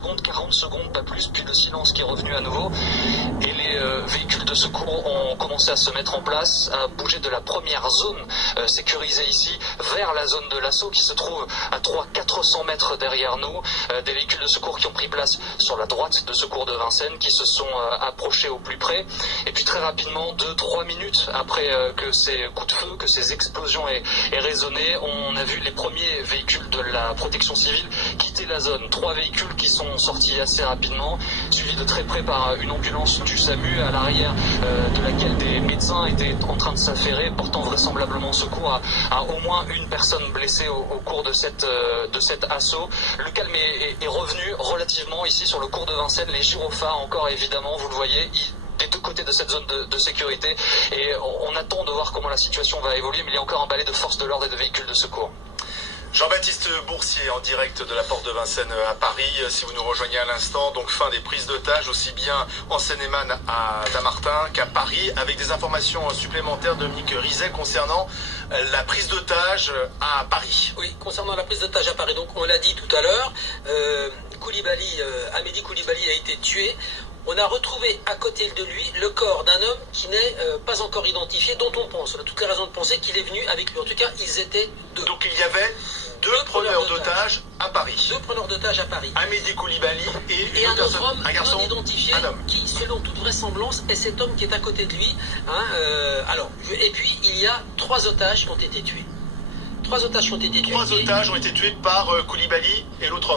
40 secondes, pas plus, puis le silence qui est revenu à nouveau. Et les véhicules de secours ont commencé à se mettre en place, à bouger de la première zone sécurisée ici vers la zone de l'assaut qui se trouve à 300-400 mètres derrière nous. Des véhicules de secours qui ont pris place sur la droite de secours de Vincennes, qui se sont approchés au plus près. Et puis très rapidement, 2-3 minutes après que ces coups de feu, que ces explosions aient résonné, on a vu les premiers véhicules de la protection civile quitter la zone. 3 véhicules qui sont sortis assez rapidement, suivis de très près par une ambulance du SAMU à l'arrière de laquelle des médecins étaient en train de s'affairer, portant vraisemblablement secours à au moins une personne blessée au cours de cet assaut. Le calme est revenu relativement ici sur le cours de Vincennes. Les gyrophares encore évidemment, vous le voyez, des deux côtés de cette zone de sécurité, et on attend de voir comment la situation va évoluer, mais il y a encore un balai de forces de l'ordre et de véhicules de secours. Jean-Baptiste Boursier en direct de la porte de Vincennes à Paris. Si vous nous rejoignez à l'instant, donc fin des prises d'otages aussi bien en Seine-et-Marne à Dammartin qu'à Paris, avec des informations supplémentaires de Dominique Rizet concernant la prise d'otages à Paris. Oui, concernant la prise d'otages à Paris, donc on l'a dit tout à l'heure, Amédi Koulibaly a été tué. On a retrouvé à côté de lui le corps d'un homme qui n'est pas encore identifié, dont on pense, on a toutes les raisons de penser qu'il est venu avec lui. En tout cas, ils étaient deux. Donc il y avait deux preneurs d'otages à Paris. Deux preneurs d'otages à Paris. Amédi Koulibaly et un autre homme garçon non identifié, qui, selon toute vraisemblance, est cet homme qui est à côté de lui. Et puis, il y a 3 otages qui ont été tués. 3 otages qui ont été tués. 3 otages ont été tués par Koulibaly et l'autre homme.